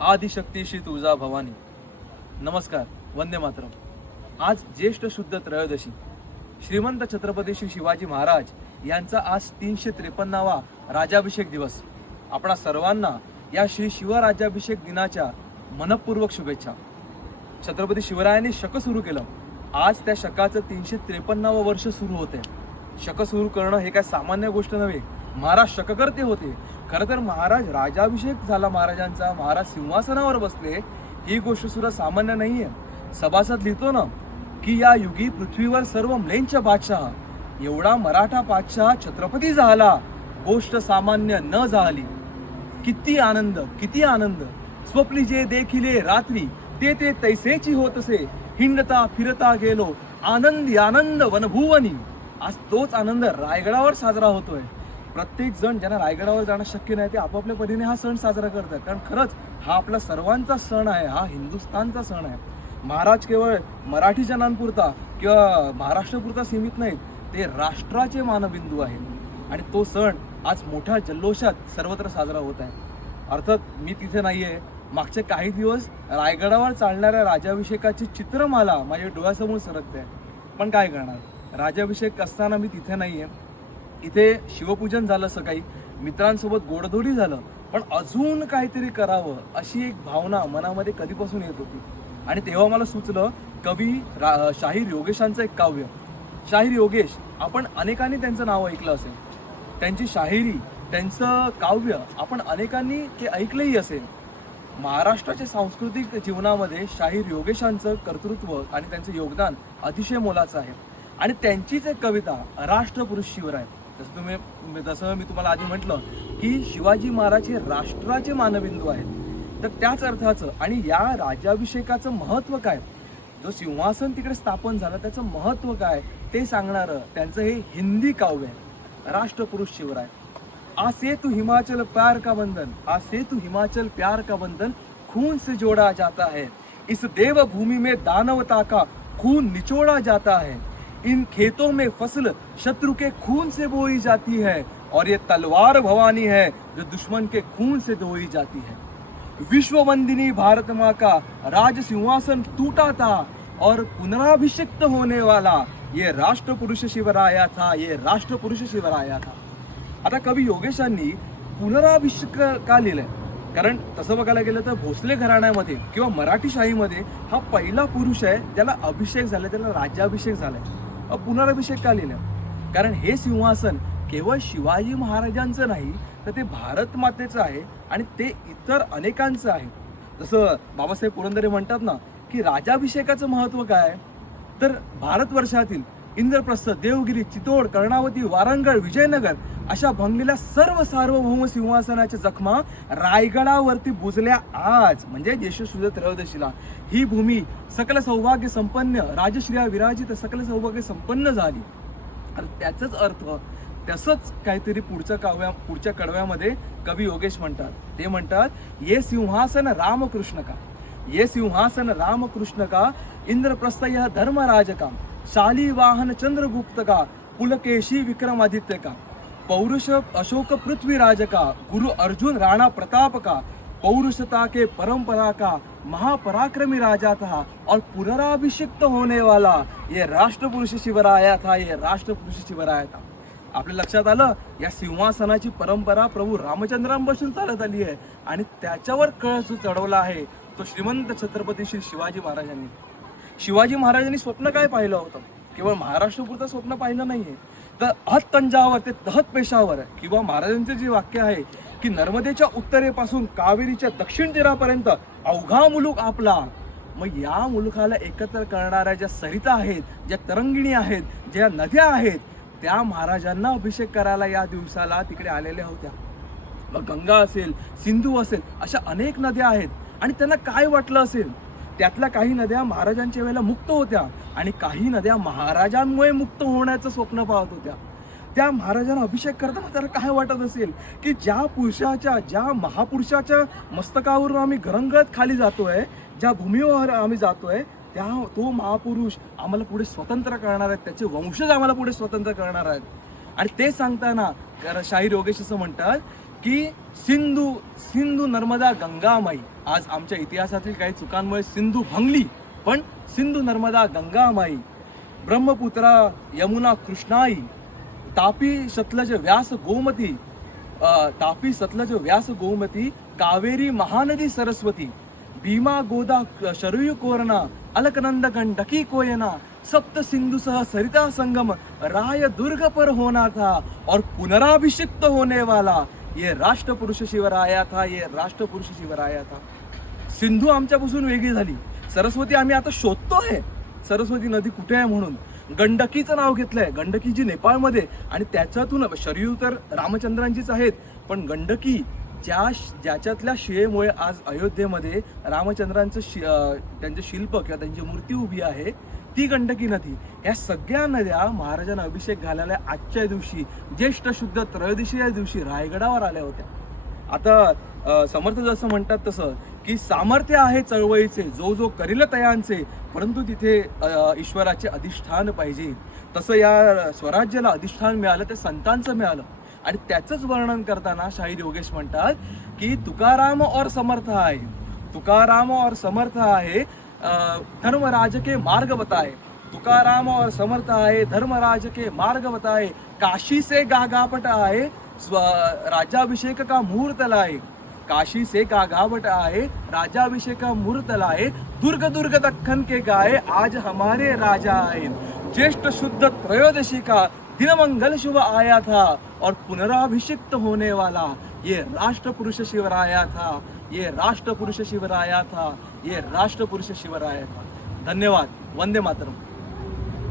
आदिशक्तीशी तुळजा भवानी. नमस्कार, वंदे मातरम. आज ज्येष्ठ शुद्ध त्रयोदशी, श्रीमंत छत्रपती श्री शिवाजी महाराज यांचा आज 353वा राज्याभिषेक दिवस. आपणा सर्वांना या श्री शिवराज्याभिषेक दिनाच्या मनपूर्वक शुभेच्छा. छत्रपती शिवरायांनी शक सुरू केलं. आज त्या शकाचं 353वं वर्ष सुरू होते. शक सुरू करणं हे काय सामान्य गोष्ट नव्हे. महाराज शककर्ते होते. खरं तर महाराज राज्याभिषेक झाला महाराजांचा, महाराज सिंहासनावर बसले, ही गोष्ट सुद्धा सामान्य नाहीये. सभासद लिहितो ना की या युगी पृथ्वीवर सर्व म्लेंच बादशाह, एवढा मराठा बादशाह छत्रपती झाला, गोष्ट सामान्य न झाली. किती आनंद, किती आनंद. स्वप्नी जे देखिले रात्री, ते ते तैसेची होतसे, हिंडता फिरता गेलो आनंदी आनंद वनभुवनी. आज तोच आनंद रायगडावर साजरा होतोय. प्रत्येक जण ज्यांना रायगडावर जाणं शक्य नाही ते आपापल्या परीने हा सण साजरा करतात. कारण खरंच हा आपला सर्वांचा सण आहे, हा हिंदुस्थानचा सण आहे. महाराज केवळ मराठी जनांपुरता किंवा महाराष्ट्रापुरता सीमित नाहीत, ते राष्ट्राचे मानबिंदू आहेत. आणि तो सण आज मोठ्या जल्लोषात सर्वत्र साजरा होत आहे. अर्थात मी तिथे नाहीये. मागचे काही दिवस रायगडावर चालणाऱ्या राज्याभिषेकाची चित्रमाला माझ्या डोळ्यासमोर सरकते. पण काय करणार, राज्याभिषेक असताना मी तिथे नाहीये. इथे शिवपूजन झालं, सकाळी मित्रांसोबत गोडधोडी झालं, पण अजून काहीतरी करावं अशी एक भावना मनामध्ये कधीपासून येत होती. आणि तेव्हा मला सुचलं कवी शाहीर योगेशांचं एक काव्य. शाहीर योगेश, आपण अनेकांनी त्यांचं नाव ऐकलं असेल, त्यांची शाहिरी, त्यांचं काव्य आपण अनेकांनी ते ऐकलंही असेल. महाराष्ट्राच्या सांस्कृतिक जीवनामध्ये शाहीर योगेशांचं कर्तृत्व आणि त्यांचं योगदान अतिशय मोलाचं आहे. आणि त्यांचीच एक कविता राष्ट्रपुरुष शिवराय. जसं मी तुम्हाला आधी म्हटलं की शिवाजी महाराज हे राष्ट्राचे मानबिंदू आहेत, तर त्याच अर्थाचं आणि या राज्याभिषेकाचं महत्त्व काय, जो सिंहासन तिकडे स्थापन झालं त्याचं महत्त्व काय ते सांगणारं त्यांचं हे हिंदी काव्य आहे, राष्ट्रपुरुष शिवराय. आ सेतु हिमाचल प्यार का बंधन, आ सेतु हिमाचल प्यार का बंधन खून से जोड़ा जाता है, इस देवभूमि में दानवता का खून निचोड़ा जाता है, इन खेतों में फसल शत्रु के खून से बोई जाती है, और ये तलवार भवानी है जो दुश्मन के खून से धोई जाती है. विश्ववंदिनी भारत माँ का राज सिंहासन टूटा था, और पुनराभिषिक्त होने वाला ये राष्ट्रपुरुष शिवराया था, ये राष्ट्रपुरुष शिवराया था. आता कवी योगेशांनी पुनराभिषेक का लिहिलंय, कारण तसं बघायला गेलं तर भोसले घराण्यामध्ये किंवा मराठी शाहीमध्ये हा पहिला पुरुष आहे ज्याला अभिषेक झाला, त्याला राज्याभिषेक झालाय. पुनराभिषेक का लिहिलं, कारण हे सिंहासन केवळ शिवाजी महाराजांचं नाही तर ते भारत मातेचं आहे आणि ते इतर अनेकांचं आहे. जसं बाबासाहेब पुरंदरे म्हणतात ना की राज्याभिषेकाचं महत्त्व काय, तर भारतवर्षातील इंद्रप्रस्थ, देवगिरी, चितोड, कर्णावती, वारंगळ, विजयनगर अशा भंगलेल्या सर्व सार्वभौम सिंहासनाच्या जखमा रायगडावरती बुजल्या आज, म्हणजे ज्येष्ठ शुद्ध त्रयोदशीला. ही भूमी सकल सौभाग्य संपन्न, राजश्रिया विराजित सकल सौभाग्य संपन्न झाली. आणि त्याचाच अर्थ तसंच काहीतरी पुढच्या कडव्यामध्ये कवी योगेश म्हणतात. ते म्हणतात, ये सिंहासन रामकृष्ण का, ये सिंहासन रामकृष्ण का, इंद्रप्रस्थ यह धर्मराज का, शाली वाहन चंद्रगुप्त का, पुलकेशी विक्रमादित्य का, पौरुष अशोक पृथ्वीराज का, गुरु अर्जुन राणा प्रताप का, पौरुषता के परंपरा का महापराक्रमी राजा था, और पुनराभिषिक्त होने वाला ये राष्ट्रपुरुष शिवराया था, ये राष्ट्रपुरुष शिवराया था. आपल्या लक्षात आलं, या सिंहासनाची परंपरा प्रभू रामचंद्रांपासून चालत आली आहे आणि त्याच्यावर कळस चढवला आहे तो श्रीमंत छत्रपती श्री शिवाजी महाराजांनी. शिवाजी महाराजांनी स्वप्न काय पाहिलं होतं, केवळ महाराष्ट्रपुरतं स्वप्न पाहिलं नाहीये, तर अहत तंजावर ते तहत पेशावर, किंवा महाराजांचे जे वाक्य आहे की नर्मदेच्या उत्तरेपासून कावेरीच्या दक्षिण तीरापर्यंत अवघा मुलूक आपला. मग या मुलुखाला एकत्र करणाऱ्या ज्या सरिता आहेत, ज्या तरंगिणी आहेत, ज्या नद्या आहेत, त्या महाराजांना अभिषेक करायला या दिवसाला तिकडे आलेल्या होत्या. मग गंगा असेल, सिंधू असेल, अशा अनेक नद्या आहेत. आणि त्यांना काय वाटलं असेल, त्यातल्या काही नद्या महाराजांच्या वेळेला मुक्त होत्या आणि काही नद्या महाराजांमुळे मुक्त होण्याचं स्वप्न पाहत होत्या. त्या महाराजांना अभिषेक करताना त्याला काय वाटत असेल की ज्या पुरुषाच्या, ज्या महापुरुषाच्या मस्तकावरून आम्ही घरंगळत खाली जातोय, ज्या भूमीवर आम्ही जातोय, तो महापुरुष आम्हाला पुढे स्वतंत्र करणार आहेत, त्याचे वंशज आम्हाला पुढे स्वतंत्र करणार आहेत. आणि ते सांगताना शाहीर योगेश असं म्हणतात की सिंधू सिंधू नर्मदा गंगामाई, आज आमच्या इतिहासातील काही चुकांमुळे सिंधू भंगली, पण सिंधू नर्मदा गंगामाई, ब्रह्मपुत्रा यमुना कृष्णाई, तापी सतलज व्यास गोमती, तापी सतलज व्यास गोमती, कावेरी महानदी सरस्वती, भीमा गोदा शरयू कोरना, अलकनंद गंडकी कोयना, सप्त सिंधु सह सरिता संगम, राय दुर्ग पर होना था और पुनराभिषिक्त होने वाला ये राष्ट्र पुरुष शिवराया था, ये राष्ट्र पुरुष शिवराया था. सिंधू आमच्यापासून वेगळी झाली, सरस्वती आम्ही आता शोधतोय सरस्वती नदी कुठे आहे म्हणून. गंडकीचं नाव घेतलंय, गंडकी जी नेपाळमध्ये, आणि त्याच्यातून शरयू तर रामचंद्रांचीच आहेत, पण गंडकी ज्याच्यातल्या शिळेमुळे आज अयोध्येमध्ये रामचंद्रांचं त्यांचे शिल्प किंवा त्यांची मूर्ती उभी आहे, ती गंडकी नदी. या सगळ्या नद्या महाराजांना अभिषेक घालायला आजच्या दिवशी ज्येष्ठ शुद्ध त्रयोदशी या दिवशी रायगडावर आल्या होत्या. आता समर्थ जसं म्हणतात तसं की सामर्थ्य आहे चळवळीचे, जो जो करील तयांचे, परंतु तिथे ईश्वराचे अधिष्ठान पाहिजे. तसं या स्वराज्याला अधिष्ठान मिळालं ते संतांचं मिळालं, आणि त्याचंच वर्णन करताना शाहीर योगेश म्हणतात की तुकाराम और समर्थ आहे, तुकाराम और समर्थ आहे, धर्मराज के मार्ग बताए, तुकाराम और समर्थ आहे, धर्मराज के मार्ग बताए, काशी से गागापट आए, राजाभिषेक का मुहूर्त लाए, काशी से गागापट आए, राजाभिषेक का मुहूर्त लाए, दुर्ग दुर्ग दक्खन के गाए, आज हमारे राजा आए. ज्येष्ठ शुद्ध त्रयोदशी का दिन मंगल शुभ आया था और पुनराभिषिक्त होने वाला ये राष्ट्र पुरुष शिवराया था, ये राष्ट्र पुरुष शिवराया था, ये राष्ट्र पुरुष शिवराया था. धन्यवाद. वंदे मातरम.